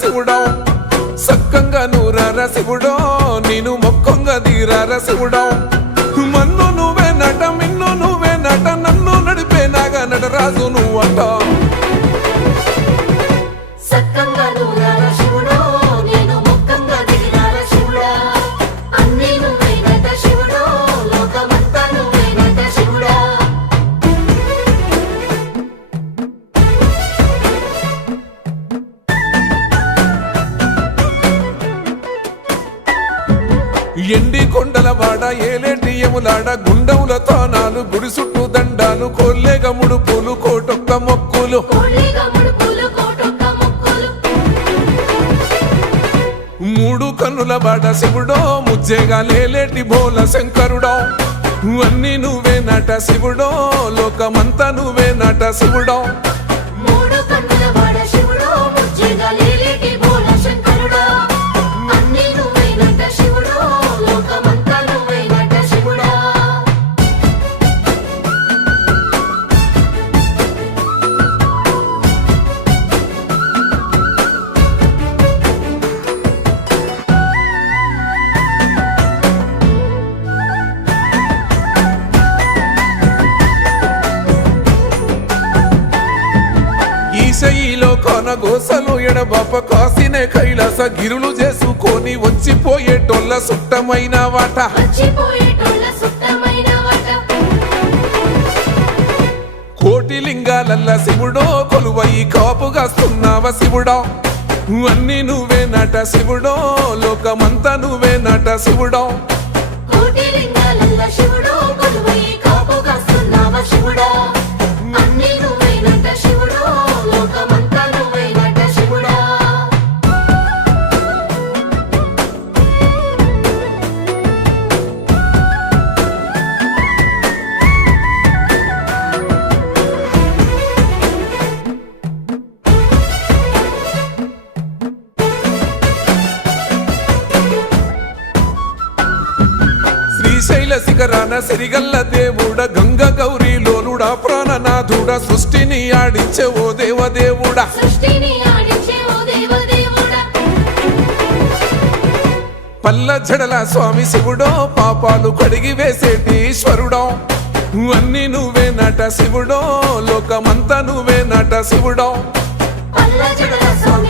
శివుడో సక్కంగా నూరార శివుడో నేను మొక్కంగా దీరార శివుడో మన్ను నువ్వే నట మిన్ను నువ్వే నట నన్ను నడిపే నాగా నటరాజు నువ్వంట సక్కంగా నూరార శివుడో నేను మొక్కంగా దీరార శివుడా అన్నీ నువ్వే నట శివుడో లోకమంతా నువ్వే నట శివుడా ఎండి కొండల వాడ ఏలేటి యములాడ గుండముల తానాలు గుడి చుట్టూ దండాలు కోల్లేగ ముడుపులు కోటొక్క మొక్కులు కోళ్ళిగా ముడుపులు కోటొక్క మొక్కులు మూడు కన్నుల బాట శివుడో ముజ్జేగా లేలేటి బోల శంకరుడో అన్నీ నువ్వే నట శివుడో లోకమంతా నువ్వే నట శివుడో మూడు కన్నుల వాడ శివుడో ముజ్జేగా లేలేటి బోల శంకరుడా అన్నీ నువ్వే నట శివుడో లోకమంతా నువ్వే నట శివుడా ఈశయిలో కొనగోసలు ఎడబాప కాసినే కైలాస గిరులు చేసుకొని వచ్చిపోయేటోళ్ళ సుట్టమైన వాట వచ్చిపోయేటోళ్ళ సుత్తమైన వట కోటి లింగాలల్ల శివుడో కొలువయి కాపుగాస్తున్నావ శివుడో అన్నీ నువ్వే నట శివుడో లోకమంతా నువ్వే నట శివుడో కోటి లింగాలల్ల శివుడో కొలువై కాపుగాస్తున్నావ శివుడా అన్నీ నువ్వే నట శివుడో లోకమంతా నువ్వే నట శివుడా శ్రీశైల శిఖరాన సిరిగల్ల దేవుడ గంగ గౌరీ లోలుడా ప్రాణనాథుడ సృష్టిని ఆడించే ఓ దేవదేవుడా సృష్టిని ఆడించే ఓ దేవదేవుడా పల్ల జడల స్వామి శివుడో పాపాలు కడిగి వేసేటి ఈశ్వరుడో అన్నీ నువ్వే నట శివుడో లోకమంతా నువ్వే నట శివుడో పల్ల జడల స్వామి